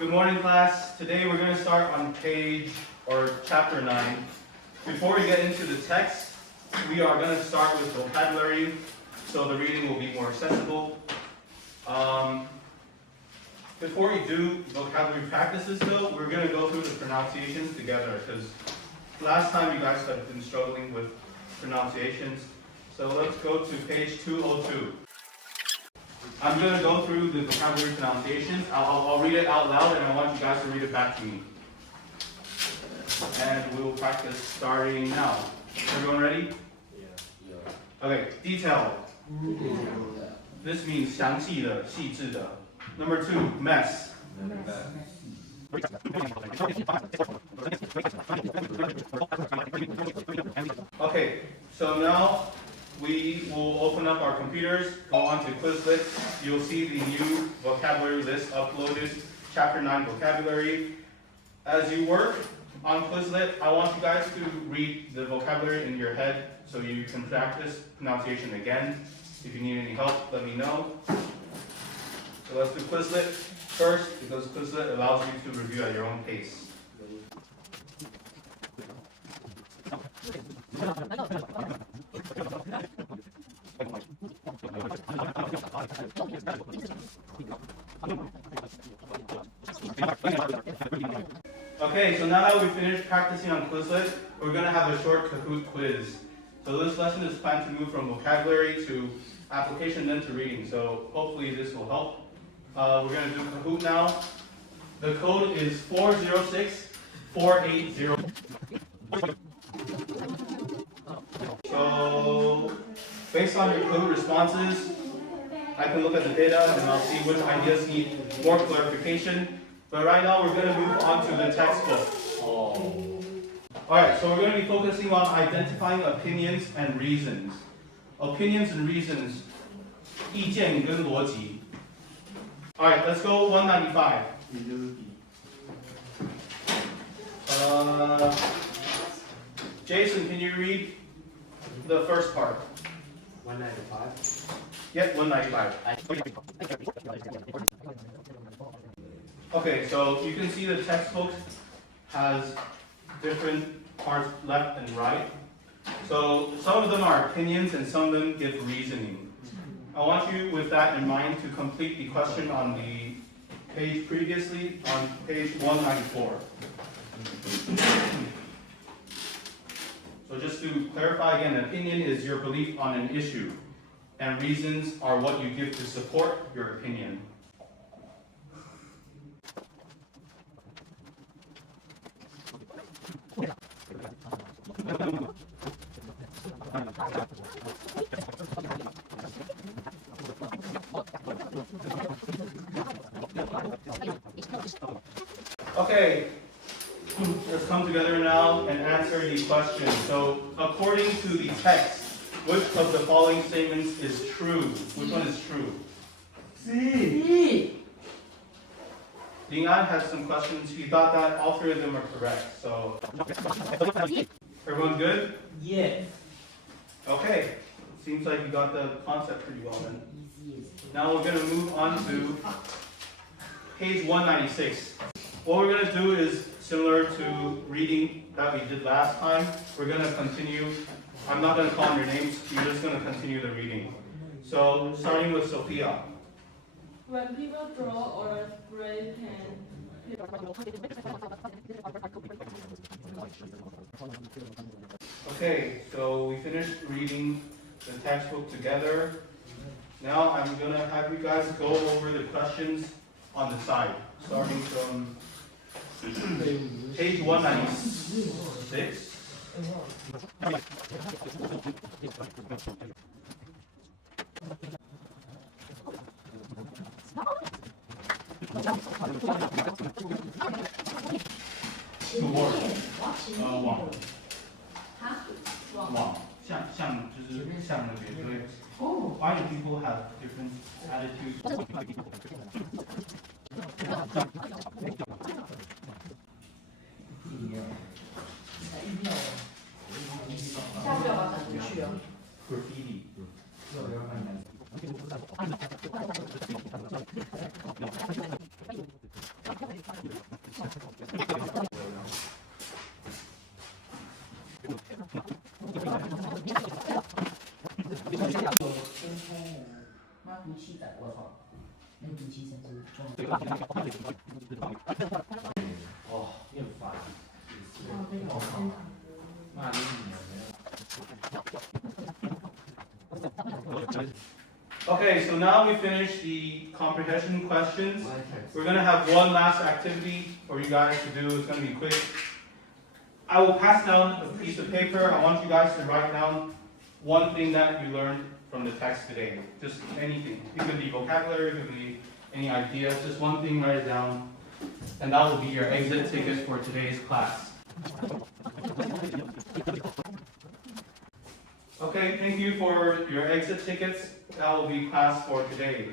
Good morning, class. Today we're going to start on page or chapter 9. Before we get into the text, we are going to start with vocabulary, so the reading will be more accessible. Before we do vocabulary practices, though, we're going to go through the pronunciations together, because last time you guys have been struggling with pronunciations. So let's go to page 202. I'm going to go through the vocabulary pronunciations. I'll read it out loud, and I want you guys to read it back to me. And we will practice starting now. Everyone ready? Yeah. Okay, detail. This means 详细的, 细致的. Number 2, mess. Okay, so now we will open up our computers, go on to Quizlet. You'll see the new vocabulary list uploaded, Chapter 9 vocabulary. As you work on Quizlet, I want you guys to read the vocabulary in your head so you can practice pronunciation again. If you need any help, let me know. So let's do Quizlet first, because Quizlet allows you to review at your own pace. Okay, so now that we finished practicing on Quizlet, we're going to have a short Kahoot quiz. So this lesson is planned to move from vocabulary to application, then to reading. So hopefully this will help. We're going to do Kahoot now. The code is 406480. So based on your Kahoot responses, I can look at the data and I'll see which ideas need more clarification. But right now we're going to move on to the textbook. Alright, so we're going to be focusing on identifying opinions and reasons. Opinions and reasons. 意见跟逻辑. Alright, let's go 195. Jason, can you read the first part? 195? Yep, 195. Okay, so you can see the textbook has different parts left and right. So some of them are opinions and some of them give reasoning. I want you, with that in mind, to complete the question on the page previously, on page 194. So just to clarify again, an opinion is your belief on an issue, and reasons are what you give to support your opinion. Okay, let's come together now and answer the question. So, according to the text, which of the following statements is true? Which one is true? C. Ling An has some questions. He thought that all three of them are correct. So, everyone good? Yes. Okay, seems like you got the concept pretty well then. Now we're going to move on to page 196. What we're going to do is similar to reading that we did last time. We're going to continue. I'm not going to call on your names. You're just going to continue the reading. So, starting with Sophia. When people draw or spray paint. Okay, so we finished reading the textbook together. Now I'm going to have you guys go over the questions on the side, starting from page 196. To work. 网像就是像那边对。Why do people have different attitudes? 下不了吧？出去啊。Graffiti. 妈毒气仔，我操！那毒气真是重。哦，厌烦。骂你Okay, so now we finish the comprehension questions. We're going to have one last activity for you guys to do. It's going to be quick. I will pass down a piece of paper. I want you guys to write down one thing that you learned from the text today. Just anything. It could be vocabulary, it could be any ideas. Just one thing, write it down. And that will be your exit ticket for today's class. Okay, thank you for your exit tickets. That will be class for today.